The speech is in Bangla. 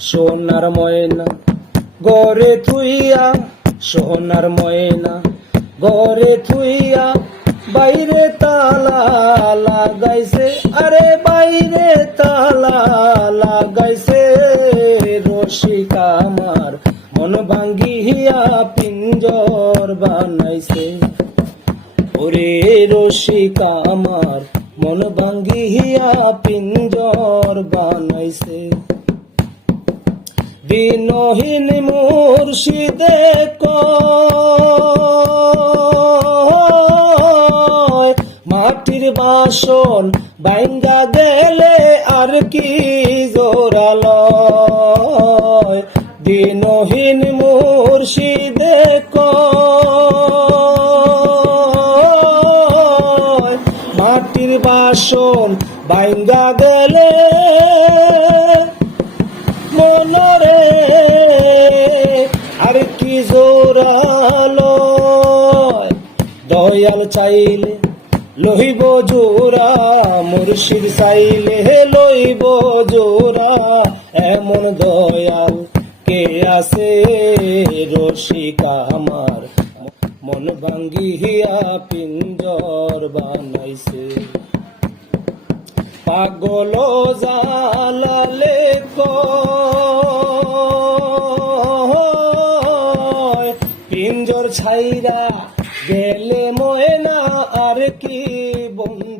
সোনার ময়না, গড়ে থুইয়া, সোনার ময়না, গড়ে থুইয়া, বাইরে তালা লাগাইছে। আরে বাইরে তালা লাগাইছে রসিক আমার, মন ভাঙ্গিয়া পিঞ্জর বানাইছে। ওরে রসিক আমার, মন ভাঙ্গিয়া পিঞ্জর বানাইছে। দিনহীন মুর্শিদে মাটির বাসন বাইঙ্গা গেলে আর কি জোরালয়। দিনহীন মুর্শিদে মাটির বাসন বাইঙ্গা গেলে মনরে আর কি জোরালো দয়াল চাইলে লইব জোরা মুর্শিদ চাইলে লইব জোরা এমন দয়াল কে আছে রসিকা আমার? মন ভাঙ্গিয়া পিঞ্জর বানাইছে। পাগল জালালে কয়, ছাইরা গেলে ময়না আর কি বন্ধু?